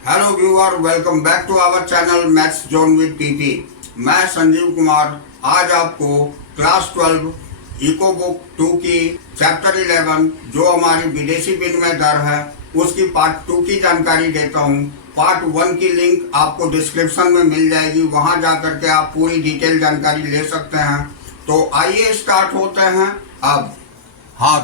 Hello viewer, welcome back to our channel maths zone with PP. मैं संजीव कुमार आज आपको class 12 eco book 2 की chapter 11 जो हमारी विदेशी विनिमय दर है उसकी पार्ट 2 की जानकारी देता हूँ। पार्ट 1 की लिंक आपको डिस्क्रिप्शन में मिल जाएगी, वहां जाकर के आप पूरी डिटेल जानकारी ले सकते हैं। तो आइए स्टार्ट होते हैं अब।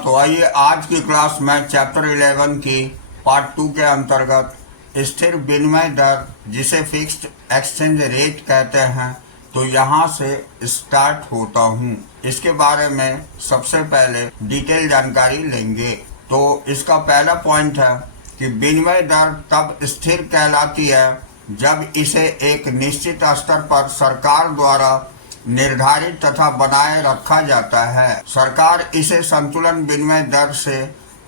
तो आइए आज की क्लास में चैप्टर 11 की पार्ट 2 के अंतर्गत स्थिर विनिमय दर जिसे फिक्स्ड एक्सचेंज रेट कहते हैं, तो यहाँ से स्टार्ट होता हूँ। इसके बारे में सबसे पहले डिटेल जानकारी लेंगे। तो इसका पहला पॉइंट है कि विनिमय दर तब स्थिर कहलाती है जब इसे एक निश्चित स्तर पर सरकार द्वारा निर्धारित तथा बनाए रखा जाता है। सरकार इसे संतुलन विनिमय दर से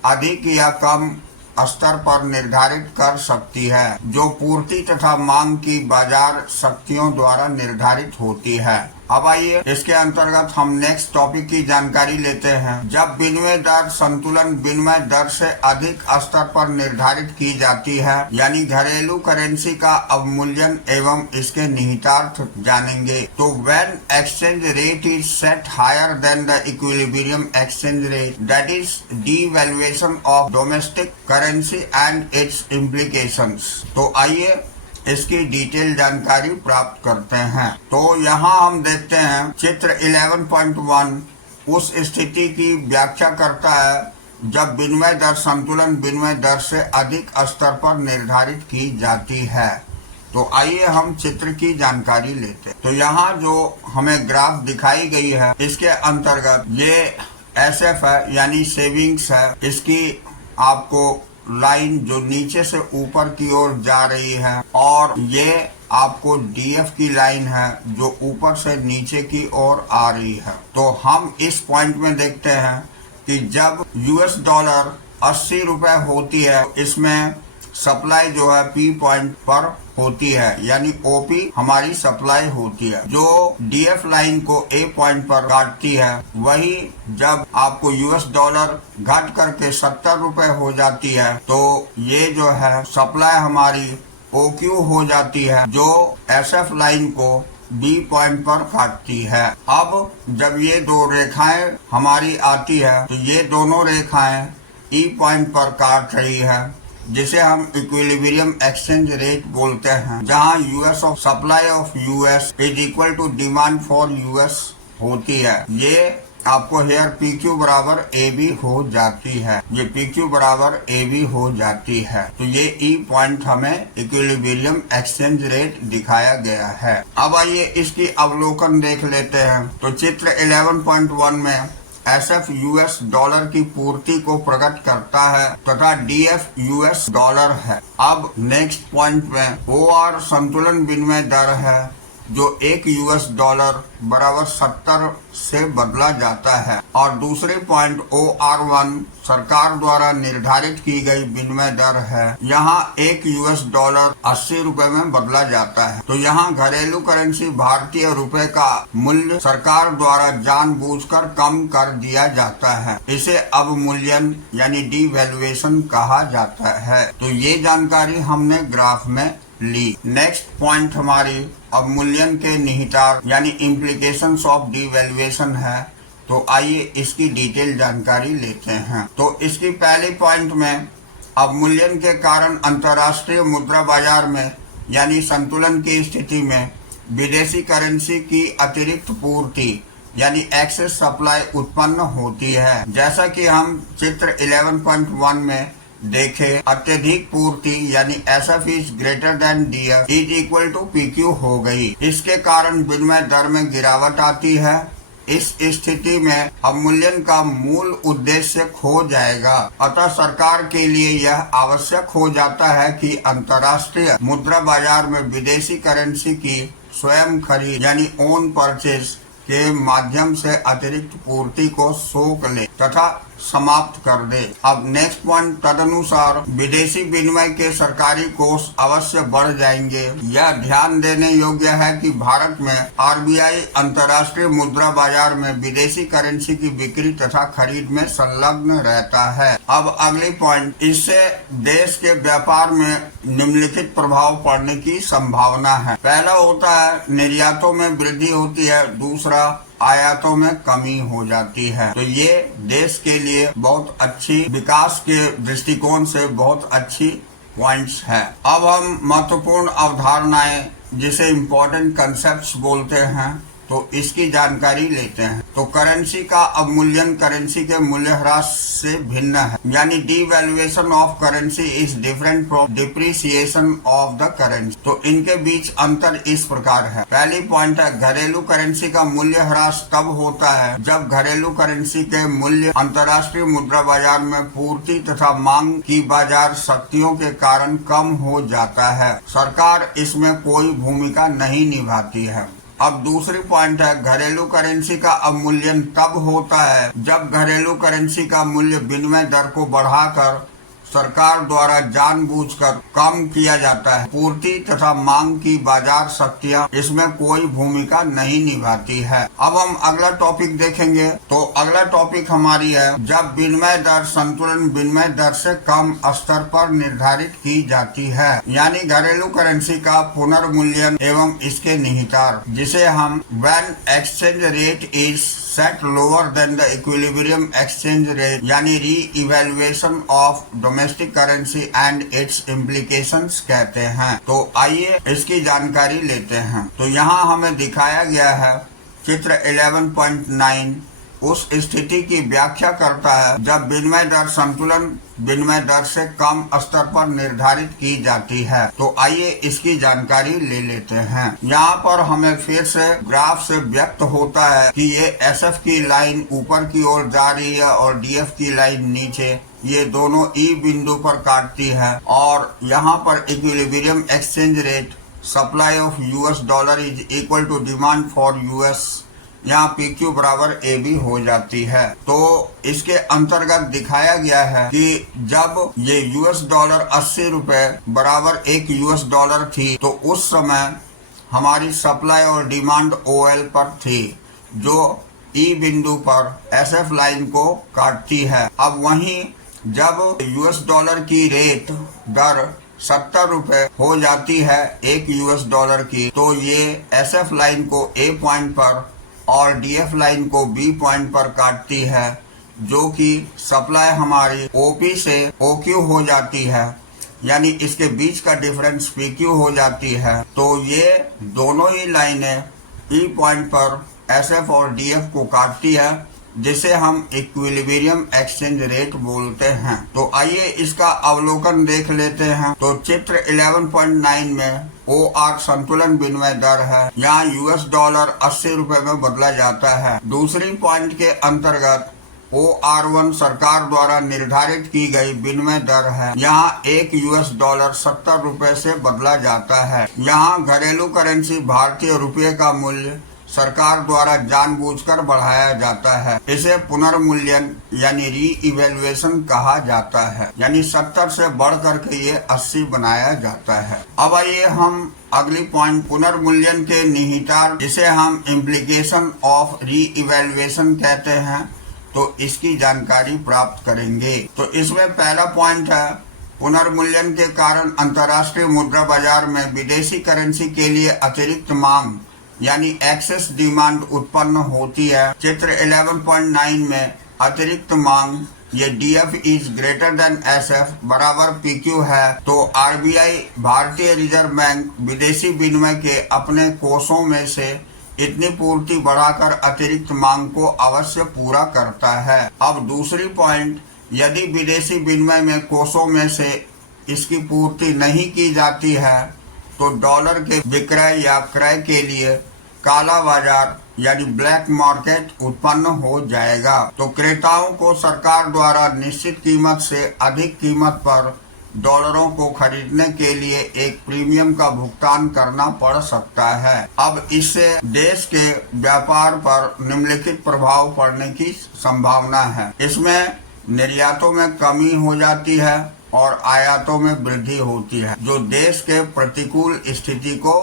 अधिक या कम स्तर पर निर्धारित कर सकती है, जो पूर्ति तथा मांग की बाजार शक्तियों द्वारा निर्धारित होती है। अब आइए इसके अंतर्गत हम नेक्स्ट टॉपिक की जानकारी लेते हैं। जब विनिमय दर संतुलन विनिमय दर से अधिक स्तर पर निर्धारित की जाती है, यानी घरेलू करेंसी का अवमूल्यन एवं इसके निहितार्थ जानेंगे। तो when exchange rate is set higher than the equilibrium exchange rate, that is devaluation of domestic currency and its implications. तो आइए इसकी डिटेल जानकारी प्राप्त करते हैं। तो यहाँ हम देखते हैं चित्र 11.1 उस स्थिति की व्याख्या करता है जब विनिमय दर संतुलन विनिमय दर से अधिक स्तर पर निर्धारित की जाती है। तो आइए हम चित्र की जानकारी लेते हैं। तो यहाँ जो हमें ग्राफ दिखाई गई है, इसके अंतर्गत ये एसएफ है यानी सेविंग्स है। इसकी आपको लाइन जो नीचे से ऊपर की ओर जा रही है, और ये आपको डीएफ की लाइन है जो ऊपर से नीचे की ओर आ रही है। तो हम इस पॉइंट में देखते हैं कि जब यूएस डॉलर 80 रुपए होती है, इसमें सप्लाई जो है पी पॉइंट पर होती है, यानी ओपी हमारी सप्लाई होती है जो डीएफ लाइन को ए पॉइंट पर काटती है। वही जब आपको यूएस डॉलर घट करके 70 रुपए हो जाती है, तो ये जो है सप्लाई हमारी ओक्यू हो जाती है जो एसएफ लाइन को बी पॉइंट पर काटती है। अब जब ये दो रेखाएं हमारी आती है, तो ये दोनों रेखाएं ई पॉइंट पर काट रही है, जिसे हम इक्विलिब्रियम एक्सचेंज रेट बोलते हैं, जहां US of supply of US is equal to demand for US होती है। ये आपको हेयर पी क्यू बराबर ए बी हो जाती है, ये पी क्यू बराबर ए बी हो जाती है। तो ये ई पॉइंट हमें इक्विलिब्रियम एक्सचेंज रेट दिखाया गया है। अब आइए इसकी अवलोकन देख लेते हैं। तो चित्र 11.1 में एसएफ यूएस डॉलर की पूर्ति को प्रकट करता है तथा डीएफ यूएस डॉलर है। अब नेक्स्ट पॉइंट में ओआर संतुलन विनिमय दर है जो 1 यूएस डॉलर बराबर 70 से बदला जाता है, और दूसरे पॉइंट OR1 सरकार द्वारा निर्धारित की गई विनिमय दर है। यहाँ 1 यूएस डॉलर 80 रुपए में बदला जाता है। तो यहाँ घरेलू करेंसी भारतीय रुपए का मूल्य सरकार द्वारा जानबूझकर कम कर दिया जाता है। इसे अवमूल्यन यानी डीवैल्यूएशन कहा जाता है। तो ये जानकारी हमने ग्राफ में ली। नेक्स्ट पॉइंट हमारी अवमूल्यन के निहितार्थ यानी इम्प्लीकेशंस ऑफ डीवैल्यूएशन है। तो आइए इसकी डिटेल जानकारी लेते हैं। तो इसकी पहले पॉइंट में अवमूल्यन के कारण अंतर्राष्ट्रीय मुद्रा बाजार में यानी संतुलन की स्थिति में विदेशी करेंसी की अतिरिक्त पूर्ति यानी एक्सेस सप्लाई उत्पन्न होती है। जैसा कि हम चित्र 11.1 में देखे, अत्यधिक पूर्ति यानी SF is greater than DF is equal to PQ हो गई। इसके कारण विनिमय दर में गिरावट आती है। इस स्थिति में अवमूल्यन का मूल उद्देश्य खो जाएगा। अतः सरकार के लिए यह आवश्यक हो जाता है कि अंतर्राष्ट्रीय मुद्रा बाजार में विदेशी करेंसी की स्वयं खरीद यानी ओन परचेज के माध्यम से अतिरिक्त पूर्ति को सोख ले तथा समाप्त कर दे। अब नेक्स्ट पॉइंट, तदनुसार विदेशी विनिमय के सरकारी कोष अवश्य बढ़ जाएंगे। यह ध्यान देने योग्य है कि भारत में आरबीआई अंतर्राष्ट्रीय मुद्रा बाजार में विदेशी करेंसी की बिक्री तथा खरीद में संलग्न रहता है। अब अगली पॉइंट, इससे देश के व्यापार में निम्नलिखित प्रभाव पड़ने की संभावना है। पहला होता है निर्यातों में वृद्धि होती है, दूसरा आयातों में कमी हो जाती है। तो ये देश के लिए बहुत अच्छी, विकास के दृष्टिकोण से बहुत अच्छी पॉइंट्स है। अब हम महत्वपूर्ण अवधारणाएं, जिसे इम्पोर्टेंट कंसेप्ट्स बोलते हैं, तो इसकी जानकारी लेते हैं। तो करेंसी का अवमूल्यन करेंसी के मूल्यह्रास से भिन्न है, यानी devaluation of currency is different from depreciation of the currency. तो इनके बीच अंतर इस प्रकार है। पहली पॉइंट है, घरेलू करेंसी का मूल्यह्रास तब होता है जब घरेलू करेंसी के मूल्य अंतर्राष्ट्रीय मुद्रा बाजार में पूर्ति तथा मांग की बाजार शक्तियों के कारण कम हो जाता है। सरकार इसमें कोई भूमिका नहीं निभाती है। अब दूसरी पॉइंट है, घरेलू करेंसी का अवमूल्यन तब होता है जब घरेलू करेंसी का मूल्य विनिमय दर को बढ़ाकर सरकार द्वारा जानबूझकर कम किया जाता है। पूर्ति तथा मांग की बाजार शक्तियाँ इसमें कोई भूमिका नहीं निभाती है। अब हम अगला टॉपिक देखेंगे। तो अगला टॉपिक हमारी है, जब विनिमय दर संतुलन विनिमय दर से कम स्तर पर निर्धारित की जाती है, यानी घरेलू करेंसी का पुनर्मूल्यन एवं इसके निहितार्थ, जिसे हम when exchange rate is set lower than the equilibrium exchange rate, यानी re-evaluation of domestic currency and its implications कहते हैं। तो आइए इसकी जानकारी लेते हैं। तो यहाँ हमें दिखाया गया है चित्र 11.9 उस स्थिति की व्याख्या करता है जब विनिमय दर संतुलन विनिमय दर से कम स्तर पर निर्धारित की जाती है। तो आइए इसकी जानकारी ले लेते हैं। यहाँ पर हमें फिर से ग्राफ से व्यक्त होता है कि ये एसएफ की लाइन ऊपर की ओर जा रही है और डीएफ की लाइन नीचे, ये दोनों ई बिंदु पर काटती है। और यहाँ पर equilibrium exchange rate, supply of US dollar is equal to demand for US, यहाँ PQ बराबर AB हो जाती है। तो इसके अंतर्गत दिखाया गया है कि जब ये यूएस डॉलर 80 रुपए बराबर एक यूएस डॉलर थी, तो उस समय हमारी सप्लाई और डिमांड OL पर थी, जो E बिंदु पर SF लाइन को काटती है। अब वहीं जब यूएस डॉलर की रेट दर 70 रुपए हो जाती है एक यूएस डॉलर की, तो ये SF लाइन को A पॉइंट पर और डीएफ लाइन को बी पॉइंट पर काटती है, जो कि सप्लाई हमारी ओपी से ओक्यू हो जाती है, यानी इसके बीच का डिफरेंस पीक्यू हो जाती है। तो ये दोनों ही लाइनें ई पॉइंट पर एसएफ और डीएफ को काटती है, जिसे हम इक्विलिब्रियम एक्सचेंज रेट बोलते हैं। तो आइए इसका अवलोकन देख लेते हैं। तो चित्र 11.9 में OR संतुलन विनिमय दर है, यहाँ यूएस डॉलर 80 रुपए में बदला जाता है। दूसरी पॉइंट के अंतर्गत OR1 सरकार द्वारा निर्धारित की गई विनिमय दर है, यहाँ एक यूएस डॉलर 70 रुपए से बदला जाता है। यहाँ घरेलू करेंसी भारतीय रुपये का मूल्य सरकार द्वारा जानबूझकर बढ़ाया जाता है। इसे पुनर्मूल्यन यानी री इवेल्युएशन कहा जाता है, यानी 70 से बढ़ करके ये 80 बनाया जाता है। अब आइए हम अगली पॉइंट, पुनर्मूल्यन के निहितार्थ, जिसे हम इम्प्लीकेशन ऑफ री इवेल्युएशन कहते हैं, तो इसकी जानकारी प्राप्त करेंगे। तो इसमें पहला पॉइंट है, पुनर्मूल्यन के कारण अंतर्राष्ट्रीय मुद्रा बाजार में विदेशी करेंसी के लिए अतिरिक्त मांग यानी एक्सेस डिमांड उत्पन्न होती है। चित्र 11.9 में अतिरिक्त मांग, ये DF is greater then SF बराबर PQ है। तो RBI भारतीय रिजर्व बैंक विदेशी विनिमय के अपने कोषों में से इतनी पूर्ति बढ़ाकर अतिरिक्त मांग को अवश्य पूरा करता है। अब दूसरी पॉइंट, यदि विदेशी विनिमय में कोषों में से इसकी पूर्ति नहीं की जाती है, तो डॉलर के विक्रय या क्रय के लिए काला बाजार यानी ब्लैक मार्केट उत्पन्न हो जाएगा। तो क्रेताओं को सरकार द्वारा निश्चित कीमत से अधिक कीमत पर डॉलरों को खरीदने के लिए एक प्रीमियम का भुगतान करना पड़ सकता है। अब इससे देश के व्यापार पर निम्नलिखित प्रभाव पड़ने की संभावना है। इसमें निर्यातों में कमी हो जाती है और आयातों में वृद्धि होती है, जो देश के प्रतिकूल स्थिति को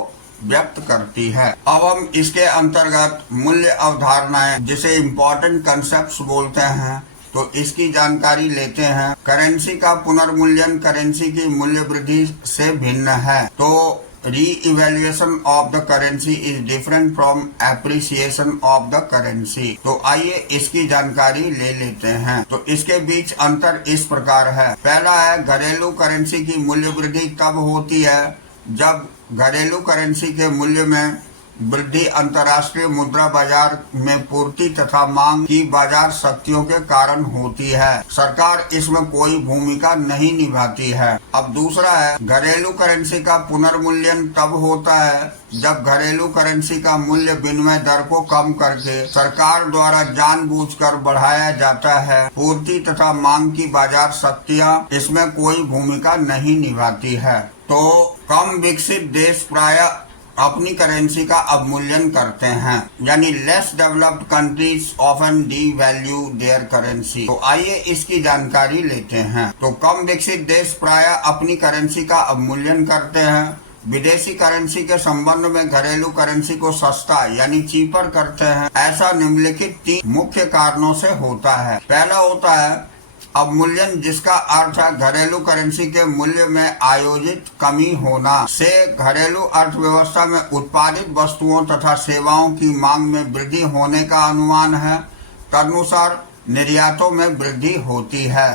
व्यक्त करती है। अब हम इसके अंतर्गत मूल्य अवधारणाएं, जिसे इम्पोर्टेंट कंसेप्ट्स बोलते हैं, तो इसकी जानकारी लेते हैं। करेंसी का पुनर्मूल्यन करेंसी की मूल्य वृद्धि से भिन्न है। तो revaluation of the currency is different from appreciation of the currency. तो आइए इसकी जानकारी ले लेते हैं। तो इसके बीच अंतर इस प्रकार है। पहला है, घरेलू करेंसी की मूल्य वृद्धि तब होती है जब घरेलू करेंसी के मूल्य में वृद्धि अंतर्राष्ट्रीय मुद्रा बाजार में पूर्ति तथा मांग की बाजार शक्तियों के कारण होती है। सरकार इसमें कोई भूमिका नहीं निभाती है। अब दूसरा है, घरेलू करेंसी का पुनर्मूल्यन तब होता है जब घरेलू करेंसी का मूल्य विनिमय दर को कम करके सरकार द्वारा जानबूझकर बढ़ाया जाता है। पूर्ति तथा मांग की बाजार शक्तियाँ इसमें कोई भूमिका नहीं निभाती है। तो कम विकसित देश प्रायः अपनी करेंसी का अवमूल्यन करते हैं, यानी less developed countries often devalue there currency. तो आइए इसकी जानकारी लेते हैं। तो कम विकसित देश प्रायः अपनी करेंसी का अवमूल्यन करते हैं। विदेशी करेंसी के संबंध में घरेलू करेंसी को सस्ता यानी चीपर करते हैं। ऐसा निम्नलिखित 3 मुख्य कारणों से होता है। पहला होता है अवमूल्यन, जिसका अर्थ है घरेलू करेंसी के मूल्य में आयोजित कमी होना से घरेलू अर्थव्यवस्था में उत्पादित वस्तुओं तथा सेवाओं की मांग में वृद्धि होने का अनुमान है। तदनुसार निर्यातों में वृद्धि होती है।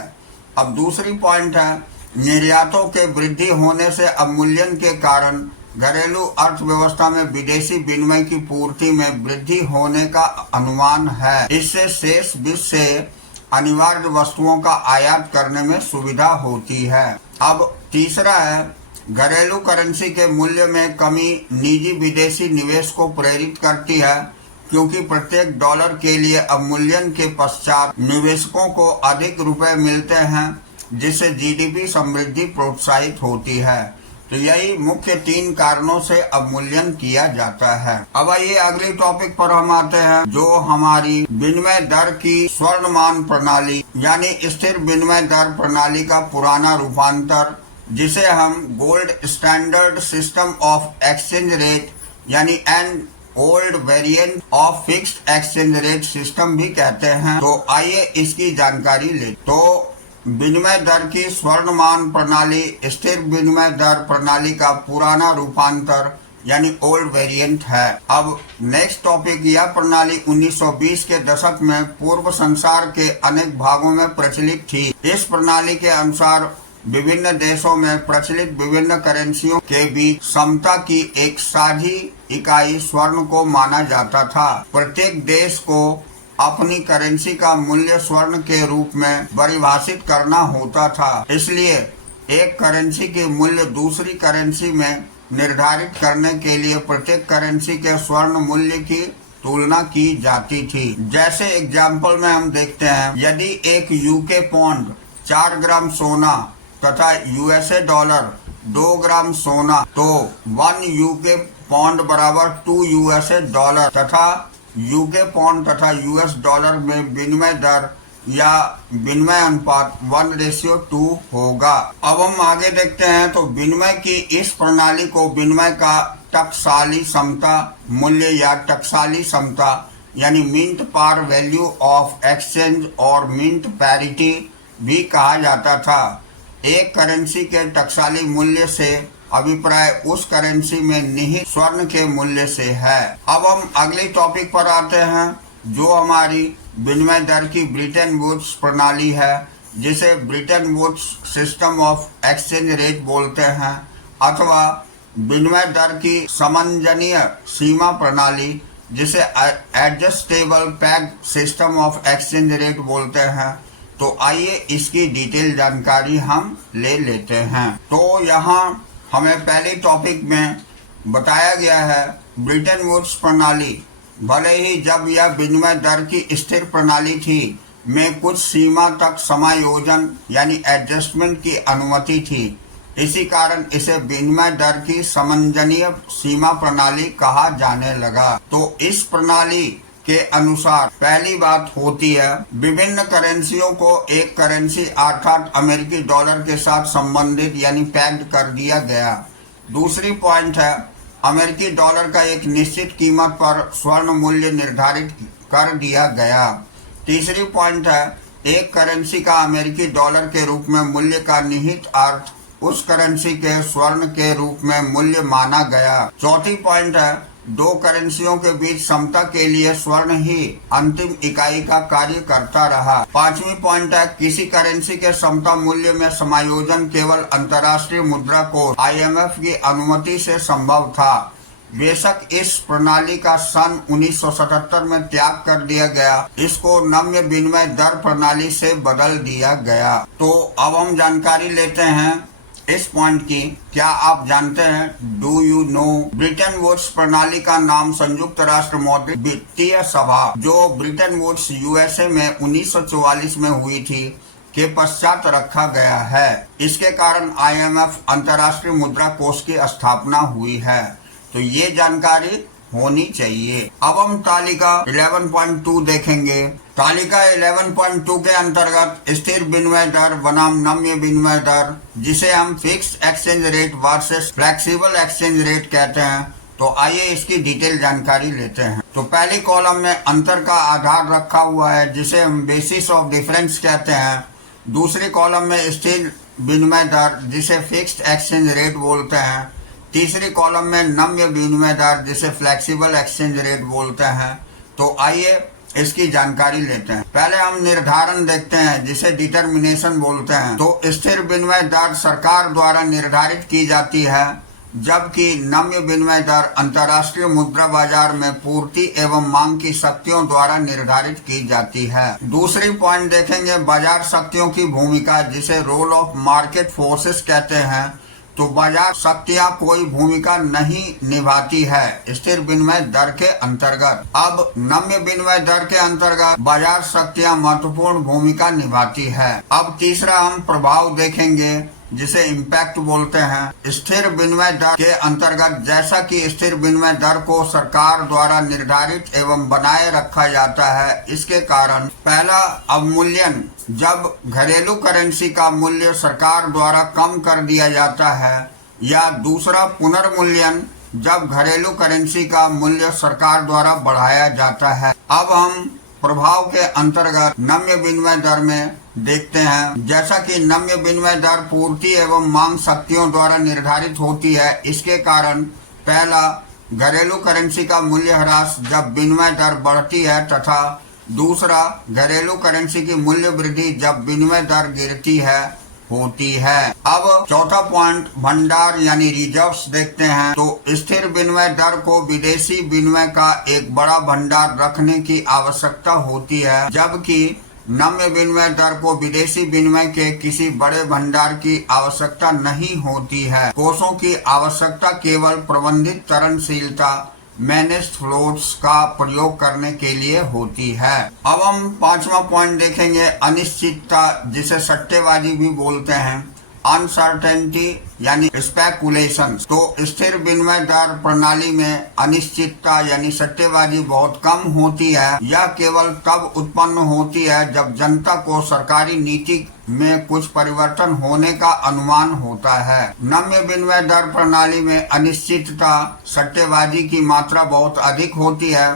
अब दूसरी पॉइंट है, निर्यातों के वृद्धि होने से अवमूल्यन के कारण घरेलू अर्थव्यवस्था में विदेशी विनिमय की पूर्ति में वृद्धि होने का अनुमान है। इससे शेष विश्व से अनिवार्य वस्तुओं का आयात करने में सुविधा होती है। अब तीसरा है, घरेलू करेंसी के मूल्य में कमी निजी विदेशी निवेश को प्रेरित करती है, क्योंकि प्रत्येक डॉलर के लिए अवमूल्यन के पश्चात निवेशकों को अधिक रुपए मिलते हैं, जिससे जीडीपी समृद्धि प्रोत्साहित होती है। तो यही मुख्य 3 कारणों से अवमूल्यन किया जाता है। अब आइए अगले टॉपिक पर हम आते हैं, जो हमारी विनिमय दर की स्वर्णमान प्रणाली यानी स्थिर विनिमय दर प्रणाली का पुराना रूपांतर, जिसे हम gold standard system of exchange rate यानी an old variant of fixed exchange rate system भी कहते हैं। तो आइए इसकी जानकारी ले। तो विनिमय दर की स्वर्णमान प्रणाली स्थिर विनिमय दर प्रणाली का पुराना रूपांतर यानी ओल्ड वेरिएंट है। अब नेक्स्ट टॉपिक, यह प्रणाली 1920 के दशक में पूर्व संसार के अनेक भागों में प्रचलित थी। इस प्रणाली के अनुसार विभिन्न देशों में प्रचलित विभिन्न करेंसियों के बीच समता की एक साझी इकाई स्वर्ण को माना जाता था। प्रत्येक देश को अपनी करेंसी का मूल्य स्वर्ण के रूप में परिभाषित करना होता था। इसलिए एक करेंसी के मूल्य दूसरी करेंसी में निर्धारित करने के लिए प्रत्येक करेंसी के स्वर्ण मूल्य की तुलना की जाती थी। जैसे एग्जाम्पल में हम देखते हैं, यदि एक यूके पौंड 4 ग्राम सोना तथा यूएसए डॉलर 2 ग्राम सोना, तो 1 यूके पौंड बराबर 2 यूएसए डॉलर तथा यूके पौंड तथा यूएस डॉलर में विनिमय दर या विनिमय अनुपात 1:2 होगा। अब हम आगे देखते हैं। तो विनिमय की इस प्रणाली को विनिमय का टकसाली समता मूल्य या टकसाली समता यानी mint par value of exchange और मिंट पैरिटी भी कहा जाता था। एक करेंसी के टकसाली मूल्य से अभिप्राय उस करेंसी में निहित स्वर्ण के मूल्य से है। अब हम अगले टॉपिक पर आते हैं, जो हमारी विनिमय दर की ब्रिटेन वुड्स प्रणाली है, जिसे Bretton Woods system of exchange rate बोलते हैं, अथवा विनिमय दर की समंजनीय सीमा प्रणाली, जिसे adjustable peg system of exchange rate बोलते हैं। तो आइए इसकी डिटेल जानकारी हम ले लेते हैं। तो यहाँ हमें पहले टॉपिक में बताया गया है, ब्रिटेन वुड्स प्रणाली भले ही जब यह विनिमय दर की स्थिर प्रणाली थी में कुछ सीमा तक समायोजन यानी एडजस्टमेंट की अनुमति थी, इसी कारण इसे विनिमय दर की समंजनीय सीमा प्रणाली कहा जाने लगा। तो इस प्रणाली के अनुसार पहली बात होती है, विभिन्न करेंसियों को एक करेंसी अर्थात अमेरिकी डॉलर के साथ संबंधित यानी पैक्ड कर दिया गया। दूसरी पॉइंट है, अमेरिकी डॉलर का एक निश्चित कीमत पर स्वर्ण मूल्य निर्धारित कर दिया गया। तीसरी पॉइंट है, एक करेंसी का अमेरिकी डॉलर के रूप में मूल्य का निहित अर्थ उस करेंसी के स्वर्ण के रूप में मूल्य माना गया। चौथी पॉइंट है, दो करेंसियों के बीच समता के लिए स्वर्ण ही अंतिम इकाई का कार्य करता रहा। पांचवी पॉइंट है, किसी करेंसी के समता मूल्य में समायोजन केवल अंतर्राष्ट्रीय मुद्रा कोष IMF की अनुमति से संभव था। बेशक इस प्रणाली का सन 1977 में त्याग कर दिया गया, इसको नम्य विनिमय दर प्रणाली से बदल दिया गया। तो अब हम जानकारी लेते हैं इस पॉइंट की। क्या आप जानते हैं, do you know, Bretton Woods प्रणाली का नाम संयुक्त राष्ट्र मौद्रिक वित्तीय सभा, जो ब्रिटेन वुड्स USA में 1944 में हुई थी, के पश्चात रखा गया है। इसके कारण IMF अंतर्राष्ट्रीय मुद्रा कोष की स्थापना हुई है। तो ये जानकारी होनी चाहिए। अब हम तालिका 11.2 देखेंगे। तालिका 11.2 के अंतर्गत स्थिर विनिमय दर बनाम नम्य विनिमय दर, जिसे हम fixed exchange rate versus flexible exchange rate कहते हैं, तो आइए इसकी डिटेल जानकारी लेते हैं। तो पहली कॉलम में अंतर का आधार रखा हुआ है, जिसे हम बेसिस ऑफ डिफरेंस कहते हैं। दूसरी कॉलम में स्थिर विनिमय दर, जिसे फिक्स्ड एक्सचेंज रेट बोलते हैं। तीसरी कॉलम में नम्य विनिमय दर, जिसे फ्लेक्सिबल एक्सचेंज रेट बोलते हैं। तो आइए इसकी जानकारी लेते हैं। पहले हम निर्धारण देखते हैं, जिसे डिटर्मिनेशन बोलते हैं। तो स्थिर विनिमय दर सरकार द्वारा निर्धारित की जाती है, जबकि नम्य विनिमय दर अंतर्राष्ट्रीय मुद्रा बाजार में पूर्ति एवं मांग की शक्तियों द्वारा निर्धारित की जाती है। दूसरी पॉइंट देखेंगे, बाजार शक्तियों की भूमिका, जिसे रोल ऑफ मार्केट फोर्सेस कहते हैं। तो बाजार शक्तियां कोई भूमिका नहीं निभाती है स्थिर विनिमय दर के अंतर्गत। अब नम्य विनिमय दर के अंतर्गत बाजार शक्तियां महत्वपूर्ण भूमिका निभाती है। अब तीसरा हम प्रभाव देखेंगे, जिसे इम्पैक्ट बोलते हैं। स्थिर विनिमय दर के अंतर्गत जैसा कि स्थिर विनिमय दर को सरकार द्वारा निर्धारित एवं बनाए रखा जाता है, इसके कारण पहला अवमूल्यन, जब घरेलू करेंसी का मूल्य सरकार द्वारा कम कर दिया जाता है, या दूसरा पुनर्मूल्यन, जब घरेलू करेंसी का मूल्य सरकार द्वारा बढ़ाया जाता है। अब हम प्रभाव के अंतर्गत नम्य विनिमय दर में देखते हैं। जैसा कि नम्य विनिमय दर पूर्ति एवं मांग शक्तियों द्वारा निर्धारित होती है, इसके कारण पहला घरेलू करेंसी का मूल्य ह्रास जब विनिमय दर बढ़ती है, तथा दूसरा घरेलू करेंसी की मूल्य वृद्धि जब विनिमय दर गिरती है होती है। अब चौथा पॉइंट भंडार यानी रिजर्व्स देखते हैं। तो स्थिर विनिमय दर को विदेशी विनिमय का एक बड़ा भंडार रखने की आवश्यकता होती है, जबकि नम्य विनिमय दर को विदेशी विनिमय के किसी बड़े भंडार की आवश्यकता नहीं होती है। कोषों की आवश्यकता केवल प्रबंधित तरलशीलता मैनेज्ड फ्लोट्स का प्रयोग करने के लिए होती है। अब हम पांचवा पॉइंट देखेंगे, अनिश्चितता, जिसे सट्टेबाजी भी बोलते हैं। अनसर्टेनिटी यानी स्पेकुलेशन। तो स्थिर विनिमय दर प्रणाली में अनिश्चितता यानी सट्टेबाजी बहुत कम होती है। यह केवल तब उत्पन्न होती है जब जनता को सरकारी नीति में कुछ परिवर्तन होने का अनुमान होता है। नम्य विनिमय दर प्रणाली में अनिश्चितता, सट्टेबाजी की मात्रा बहुत अधिक होती है।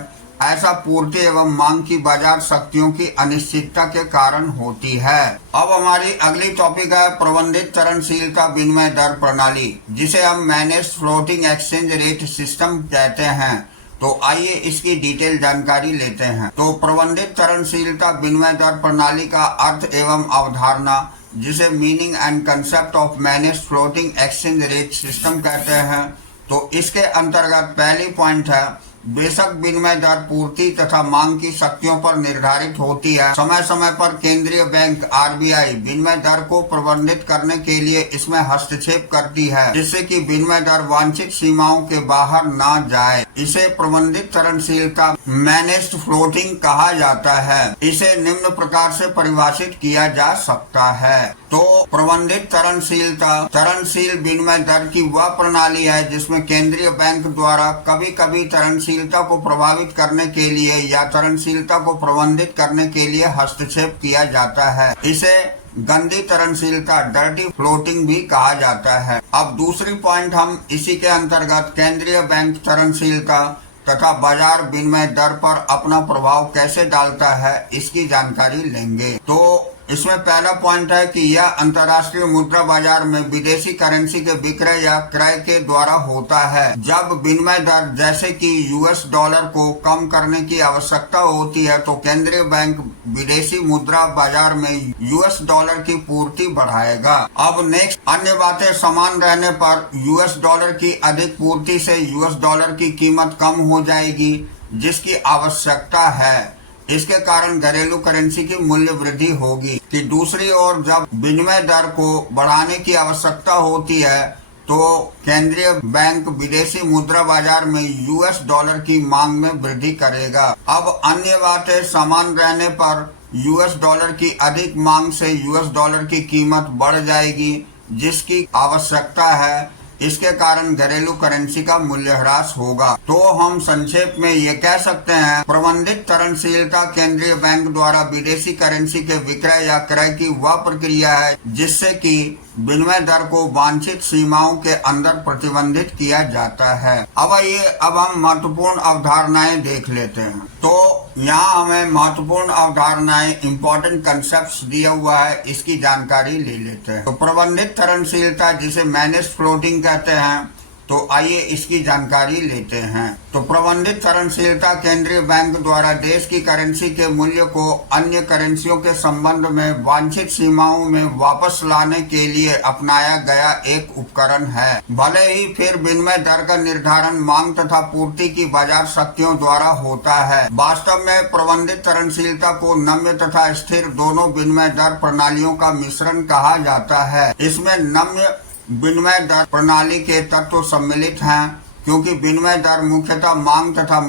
ऐसा पूर्ति एवं मांग की बाजार शक्तियों की अनिश्चितता के कारण होती है। अब हमारी अगली टॉपिक है प्रबंधित तरलशीलता विनिमय दर प्रणाली, जिसे हम managed floating exchange rate system कहते हैं। तो आइए इसकी डिटेल जानकारी लेते हैं। तो प्रबंधित तरलशीलता विनिमय दर प्रणाली का अर्थ एवं अवधारणा, जिसे meaning and concept of managed floating exchange rate system कहते हैं। तो इसके अंतर्गत पहली पॉइंट है, बेशक विनिमय दर पूर्ति तथा मांग की शक्तियों पर निर्धारित होती है। समय समय पर केंद्रीय बैंक RBI विनिमय दर को प्रबंधित करने के लिए इसमें हस्तक्षेप करती है, जिससे कि विनिमय दर वांछित सीमाओं के बाहर न जाए। इसे प्रबंधित तरलशीलता मैनेज्ड फ्लोटिंग कहा जाता है। इसे निम्न प्रकार से परिभाषित किया जा सकता है। तो तो प्रबंधित तरलशील विनिमय दर की वह प्रणाली है जिसमें केंद्रीय बैंक द्वारा कभी कभी तरलशीलता को प्रभावित करने के लिए या तरलशीलता को प्रबंधित करने के लिए हस्तक्षेप किया जाता है। इसे गंदी तरलशीलता, डर्टी फ्लोटिंग भी कहा जाता है। अब दूसरी पॉइंट हम इसी के अंतर्गत केंद्रीय बैंक तरलशीलता तथा बाजार विनिमय दर पर अपना प्रभाव कैसे डालता है इसकी जानकारी लेंगे। तो इसमें पहला पॉइंट है कि यह अंतर्राष्ट्रीय मुद्रा बाजार में विदेशी करेंसी के विक्रय या क्रय के द्वारा होता है। जब विनिमय दर जैसे कि यूएस डॉलर को कम करने की आवश्यकता होती है तो केंद्रीय बैंक विदेशी मुद्रा बाजार में यूएस डॉलर की पूर्ति बढ़ाएगा। अब नेक्स्ट, अन्य बातें समान रहने पर यूएस डॉलर की अधिक पूर्ति से यूएस डॉलर की कीमत कम हो जाएगी जिसकी आवश्यकता है। इसके कारण घरेलू करेंसी की मूल्य वृद्धि होगी। कि दूसरी ओर जब विनिमय दर को बढ़ाने की आवश्यकता होती है तो केंद्रीय बैंक विदेशी मुद्रा बाजार में यूएस डॉलर की मांग में वृद्धि करेगा। अब अन्य बातें समान रहने पर यूएस डॉलर की अधिक मांग से यूएस डॉलर की कीमत बढ़ जाएगी जिसकी आवश्यकता है। इसके कारण घरेलू करेंसी का मूल्यह्रास होगा। तो हम संक्षेप में ये कह सकते हैं, प्रबंधित तरलशीलता केंद्रीय बैंक द्वारा विदेशी करेंसी के विक्रय या क्रय की वह प्रक्रिया है जिससे कि विनिमय दर को वांछित सीमाओं के अंदर प्रतिबंधित किया जाता है। अब हम महत्वपूर्ण अवधारणाएं देख लेते हैं। तो यहाँ हमें महत्वपूर्ण अवधारणाएं, इम्पोर्टेंट कंसेप्ट्स दिया हुआ है, इसकी जानकारी ले लेते हैं। तो प्रबंधित तरलशीलता जिसे मैनेज्ड फ्लोटिंग कहते हैं, तो आइए इसकी जानकारी लेते हैं। तो प्रबंधित तरलशीलता केंद्रीय बैंक द्वारा देश की करेंसी के मूल्य को अन्य करेंसियों के संबंध में वांछित सीमाओं में वापस लाने के लिए अपनाया गया एक उपकरण है। भले ही फिर विनिमय दर का निर्धारण मांग तथा पूर्ति की बाजार शक्तियों द्वारा होता है। वास्तव में प्रबंधित तरलशीलता को नम्य तथा स्थिर दोनों विनिमय दर प्रणालियों का मिश्रण कहा जाता है। इसमें नम्य विनिमय दर प्रणाली के तत्व सम्मिलित हैं क्योंकि विनिमय दर मुख्यतः मांग तथा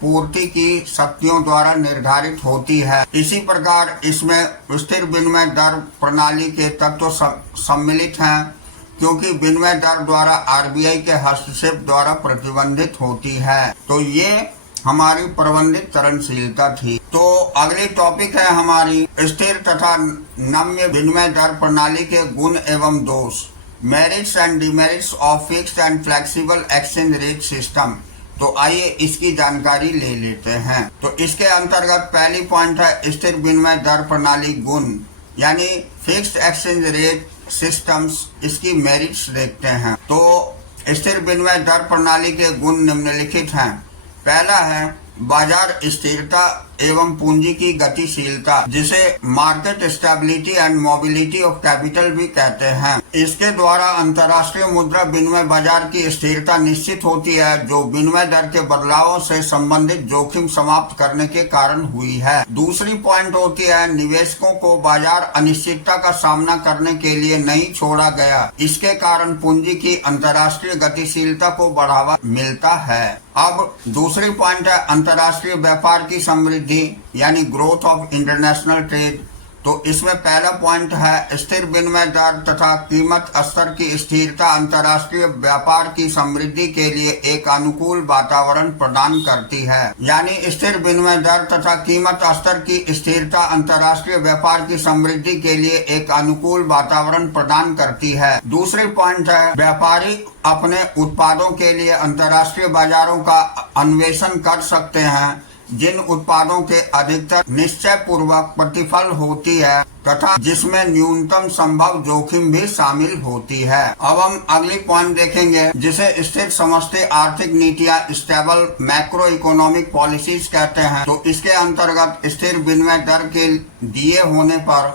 पूर्ति की शक्तियों द्वारा निर्धारित होती है। इसी प्रकार इसमें स्थिर विनिमय दर प्रणाली के तत्व सम्मिलित हैं क्योंकि विनिमय दर द्वारा आरबीआई के हस्तक्षेप द्वारा प्रतिबंधित होती है। तो ये हमारी प्रबंधित तरलशीलता थी। तो अगली टॉपिक है हमारी स्थिर तथा नम्य विनिमय दर प्रणाली के गुण एवं दोष, merits and demerits of fixed and flexible exchange rate system. तो आइए इसकी जानकारी ले लेते हैं। तो इसके अंतर्गत पहली पॉइंट है स्थिर विनिमय दर प्रणाली गुण, यानी फिक्स्ड एक्सचेंज रेट सिस्टम्स। इसकी मेरिट्स देखते हैं। तो स्थिर विनिमय दर प्रणाली के गुण निम्नलिखित हैं। पहला है बाजार स्थिरता एवं पूंजी की गतिशीलता, जिसे market stability and mobility of capital भी कहते हैं। इसके द्वारा अंतर्राष्ट्रीय मुद्रा विनिमय बाजार की स्थिरता निश्चित होती है जो विनिमय दर के बदलावों से संबंधित जोखिम समाप्त करने के कारण हुई है। दूसरी पॉइंट होती है निवेशकों को बाजार अनिश्चितता का सामना करने के लिए नहीं छोड़ा गया। इसके कारण पूंजी की अंतर्राष्ट्रीय गतिशीलता को बढ़ावा मिलता है। अब दूसरी पॉइंट है अंतर्राष्ट्रीय व्यापार की समृद्धि, यानी ग्रोथ ऑफ इंटरनेशनल ट्रेड। तो इसमें पहला पॉइंट है स्थिर विनिमय दर तथा कीमत स्तर की स्थिरता अंतर्राष्ट्रीय व्यापार की समृद्धि के लिए एक अनुकूल वातावरण प्रदान करती है। यानी स्थिर विनिमय दर तथा कीमत स्तर की स्थिरता अंतर्राष्ट्रीय व्यापार की समृद्धि के लिए एक अनुकूल वातावरण प्रदान करती है। दूसरी पॉइंट है व्यापारी अपने उत्पादों के लिए अंतर्राष्ट्रीय बाजारों का अन्वेषण कर सकते हैं जिन उत्पादों के अधिकतर निश्चय पूर्वक प्रतिफल होती है तथा जिसमें न्यूनतम संभव जोखिम भी शामिल होती है। अब हम अगली पॉइंट देखेंगे जिसे स्थिर समष्टि आर्थिक नीतियां, स्टेबल मैक्रो इकोनॉमिक पॉलिसीज कहते हैं। तो इसके अंतर्गत स्थिर विनिमय दर के दिए होने पर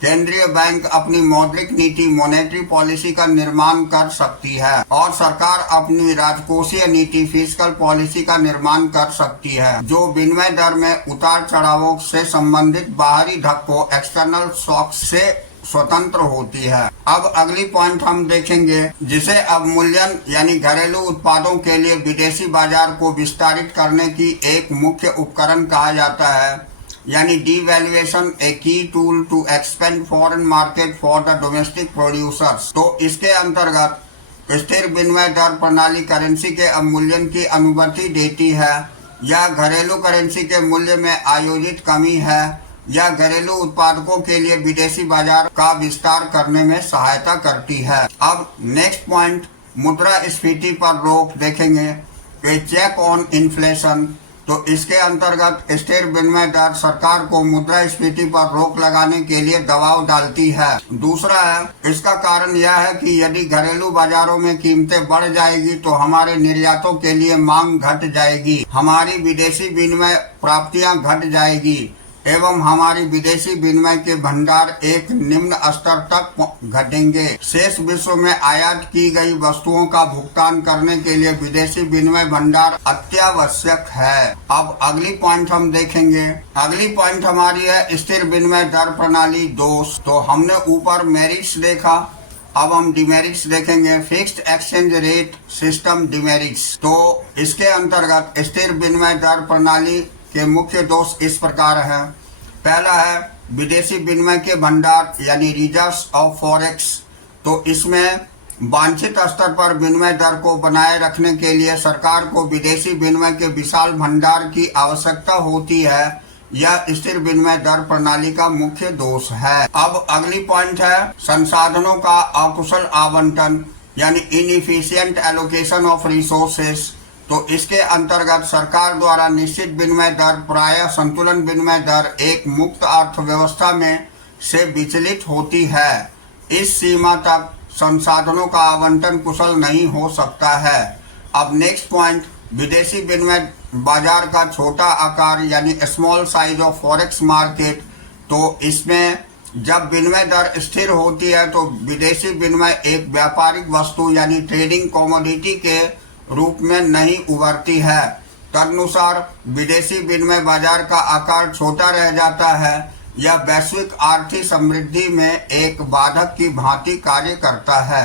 केंद्रीय बैंक अपनी मौद्रिक नीति मॉनेटरी पॉलिसी का निर्माण कर सकती है और सरकार अपनी राजकोषीय नीति फिस्कल पॉलिसी का निर्माण कर सकती है जो विनिमय दर में उतार चढ़ावों से संबंधित बाहरी धक्कों एक्सटर्नल शॉक से स्वतंत्र होती है। अब अगली पॉइंट हम देखेंगे जिसे अवमूल्यन यानी घरेलू उत्पादों के लिए विदेशी बाजार को विस्तारित करने की एक मुख्य उपकरण कहा जाता है। यानी devaluation a key tool to expand foreign market for the domestic producers. तो इसके अंतर्गत स्थिर विनिमय दर प्रणाली करेंसी के अवमूल्यन की अनुमति देती है या घरेलू करेंसी के मूल्य में आयोजित कमी है या घरेलू उत्पादकों के लिए विदेशी बाजार का विस्तार करने में सहायता करती है। अब नेक्स्ट पॉइंट मुद्रास्फीति पर रोक देखेंगे। ए चेक ऑन इन्फ्लेशन। तो इसके अंतर्गत स्थिर विनिमय दर सरकार को मुद्रास्फीति पर रोक लगाने के लिए दबाव डालती है। दूसरा है, इसका कारण यह है कि यदि घरेलू बाजारों में कीमतें बढ़ जाएगी तो हमारे निर्यातों के लिए मांग घट जाएगी, हमारी विदेशी विनिमय प्राप्तियां घट जाएगी एवं हमारी विदेशी विनिमय के भंडार एक निम्न स्तर तक घटेंगे। शेष विश्व में आयात की गई वस्तुओं का भुगतान करने के लिए विदेशी विनिमय भंडार अत्यावश्यक है। अब अगली पॉइंट हम देखेंगे। अगली पॉइंट हमारी है स्थिर विनिमय दर प्रणाली दोष। तो हमने ऊपर मेरिट्स देखा, अब हम डिमेरिट्स देखेंगे। Fixed exchange rate system demerits. तो इसके अंतर्गत स्थिर विनिमय दर प्रणाली के मुख्य दोष इस प्रकार है। पहला है विदेशी विनिमय के भंडार यानी रिजर्व्स ऑफ फॉरेक्स। तो इसमें वांछित स्तर पर विनिमय दर को बनाए रखने के लिए सरकार को विदेशी विनिमय के विशाल भंडार की आवश्यकता होती है। यह स्थिर विनिमय दर प्रणाली का मुख्य दोष है। अब अगली पॉइंट है संसाधनों का अकुशल आवंटन यानी इनएफिशिएंट एलोकेशन ऑफ रिसोर्सेस। तो इसके अंतर्गत सरकार द्वारा निश्चित विनिमय दर प्रायः संतुलन विनिमय दर एक मुक्त अर्थव्यवस्था में से विचलित होती है। इस सीमा तक संसाधनों का आवंटन कुशल नहीं हो सकता है। अब नेक्स्ट पॉइंट विदेशी विनिमय बाजार का छोटा आकार यानी small size of forex market. तो इसमें जब विनिमय दर स्थिर होती है तो विदेशी विनिमय एक व्यापारिक वस्तु यानी ट्रेडिंग कमोडिटी के रूप में नहीं उभरती है। तदनुसार विदेशी विनिमय बाजार का आकार छोटा रह जाता है। यह वैश्विक आर्थिक समृद्धि में एक बाधक की भांति कार्य करता है।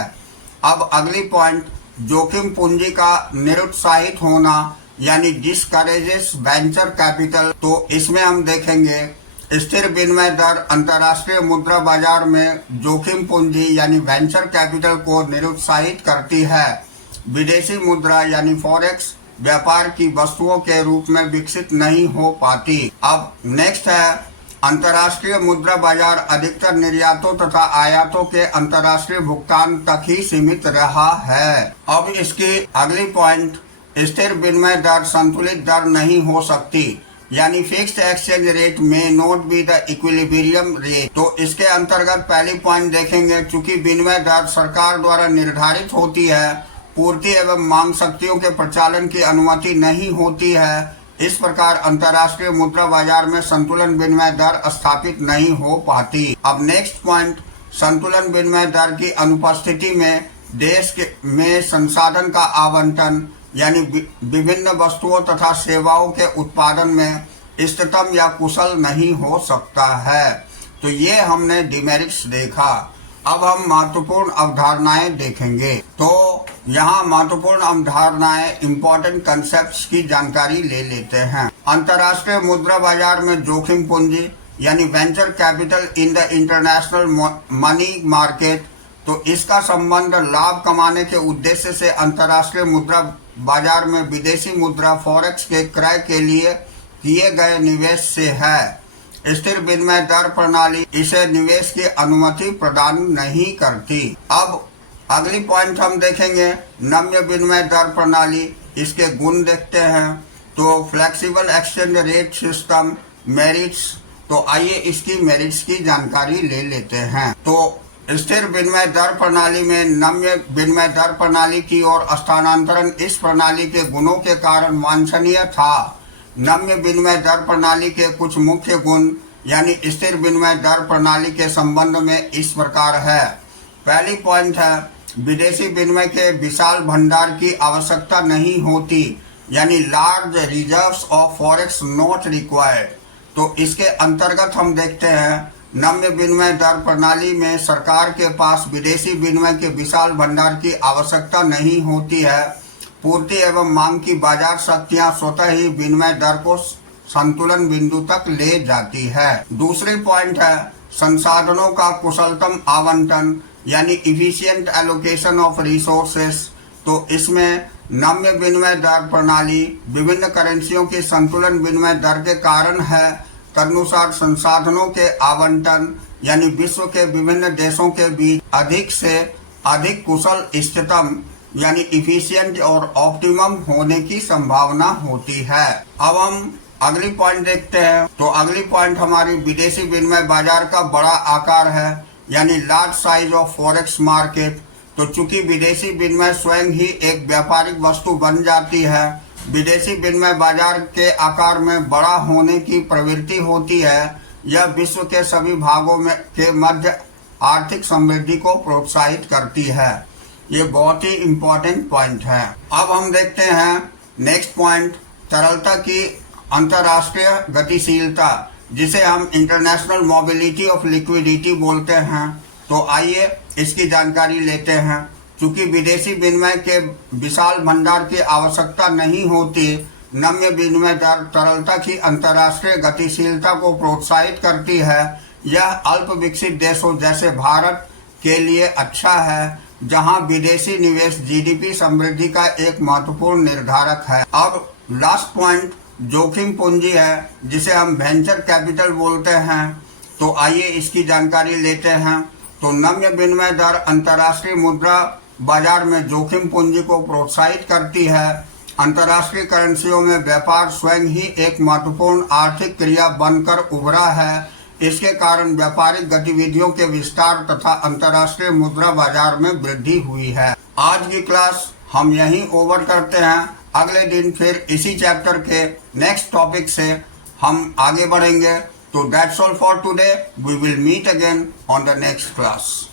अब अगली पॉइंट जोखिम पूंजी का निरुत्साहित होना यानी डिस्करेजेस वेंचर कैपिटल। तो इसमें हम देखेंगे स्थिर विनिमय दर अंतर्राष्ट्रीय मुद्रा बाजार में जोखिम पूंजी यानी वेंचर कैपिटल को निरुत्साहित करती है। विदेशी मुद्रा यानी फॉरेक्स व्यापार की वस्तुओं के रूप में विकसित नहीं हो पाती। अब नेक्स्ट है अंतर्राष्ट्रीय मुद्रा बाजार अधिकतर निर्यातों तथा आयातों के अंतर्राष्ट्रीय भुगतान तक ही सीमित रहा है। अब इसकी अगली पॉइंट स्थिर विनिमय दर संतुलित दर नहीं हो सकती यानी फिक्स्ड एक्सचेंज रेट में not be the equilibrium rate. तो इसके अंतर्गत पहली पॉइंट देखेंगे, चूंकि विनिमय दर सरकार द्वारा निर्धारित होती है, पूर्ति एवं मांग शक्तियों के प्रचालन की अनुमति नहीं होती है। इस प्रकार अंतर्राष्ट्रीय मुद्रा बाजार में संतुलन विनिमय दर स्थापित नहीं हो पाती। अब नेक्स्ट पॉइंट संतुलन विनिमय दर की अनुपस्थिति में देश में संसाधन का आवंटन यानी विभिन्न वस्तुओं तथा सेवाओं के उत्पादन में इष्टतम या कुशल नहीं हो सकता है। तो ये हमने डिमेरिट्स देखा। अब हम महत्वपूर्ण अवधारणाएं देखेंगे। तो यहाँ महत्वपूर्ण अवधारणाएं इम्पोर्टेंट कंसेप्ट्स की जानकारी ले लेते हैं। अंतर्राष्ट्रीय मुद्रा बाजार में जोखिम पूंजी यानी venture capital in the international money market. तो इसका संबंध लाभ कमाने के उद्देश्य से अंतर्राष्ट्रीय मुद्रा बाजार में विदेशी मुद्रा फॉरेक्स के क्रय के लिए किए गए निवेश से है। स्थिर विनिमय दर प्रणाली इसे निवेश की अनुमति प्रदान नहीं करती। अब अगली पॉइंट हम देखेंगे नम्य विनिमय दर प्रणाली। इसके गुण देखते हैं। तो flexible exchange rate system merits. तो आइए इसकी मेरिट्स की जानकारी ले लेते हैं। तो स्थिर विनिमय दर प्रणाली में नम्य विनिमय दर प्रणाली की ओर स्थानांतरण इस प्रणाली के गुणों के कारण वांछनीय था। नम्य विनिमय दर प्रणाली के कुछ मुख्य गुण यानी स्थिर विनिमय दर प्रणाली के संबंध में इस प्रकार है। पहली पॉइंट है विदेशी विनिमय के विशाल भंडार की आवश्यकता नहीं होती यानी large reserves of forex not required. तो इसके अंतर्गत हम देखते हैं नम्य विनिमय दर प्रणाली में सरकार के पास विदेशी विनिमय के विशाल भंडार की आवश्यकता नहीं होती है। पूर्ति एवं मांग की बाजार शक्तियां स्वतः ही विनिमय दर को संतुलन बिंदु तक ले जाती है। दूसरी पॉइंट है संसाधनों का कुशलतम आवंटन यानी इफिशिएंट एलोकेशन ऑफ रिसोर्सेस। तो इसमें नम्य विनिमय दर प्रणाली विभिन्न करेंसियों की संतुलन विनिमय दर के कारण है। तदनुसार संसाधनों के आवंटन यानी विश्व के विभिन्न देशों के बीच अधिक से अधिक कुशल इष्टतम यानी इफिशिएंट और ऑप्टिमम होने की संभावना होती है। अब हम अगली पॉइंट देखते हैं। तो अगली पॉइंट हमारी विदेशी विनिमय बाजार का बड़ा आकार है यानी large size of forex market. तो चूंकि विदेशी विनिमय स्वयं ही एक व्यापारिक वस्तु बन जाती है, विदेशी विनिमय बाजार के आकार में बड़ा होने की प्रवृत्ति होती है। यह विश्व के सभी भागों में के मध्य आर्थिक समृद्धि को प्रोत्साहित करती है। ये बहुत ही इम्पोर्टेंट पॉइंट है। अब हम देखते हैं नेक्स्ट पॉइंट, तरलता की अंतर्राष्ट्रीय गतिशीलता, जिसे हम इंटरनेशनल मोबिलिटी ऑफ लिक्विडिटी बोलते हैं। तो आइए इसकी जानकारी लेते हैं। चूंकि विदेशी विनिमय के विशाल भंडार की आवश्यकता नहीं होती, नम्य विनिमय दर तरलता की अंतर्राष्ट्रीय गतिशीलता को प्रोत्साहित करती है। यह अल्प विकसित देशों जैसे भारत के लिए अच्छा है, जहां विदेशी निवेश जीडीपी समृद्धि का एक महत्वपूर्ण निर्धारक है। अब लास्ट पॉइंट जोखिम पूंजी है, जिसे हम वेंचर कैपिटल बोलते हैं। तो आइए इसकी जानकारी लेते हैं। तो नम्य विनिमय दर अंतर्राष्ट्रीय मुद्रा बाजार में जोखिम पूंजी को प्रोत्साहित करती है। अंतर्राष्ट्रीय करेंसियों में व्यापार स्वयं ही एक महत्वपूर्ण आर्थिक क्रिया बनकर उभरा है। इसके कारण व्यापारिक गतिविधियों के विस्तार तथा अंतर्राष्ट्रीय मुद्रा बाजार में वृद्धि हुई है। आज की क्लास हम यहीं ओवर करते हैं। अगले दिन फिर इसी चैप्टर के नेक्स्ट टॉपिक से हम आगे बढ़ेंगे। तो that's all for today. We will meet again on the next class.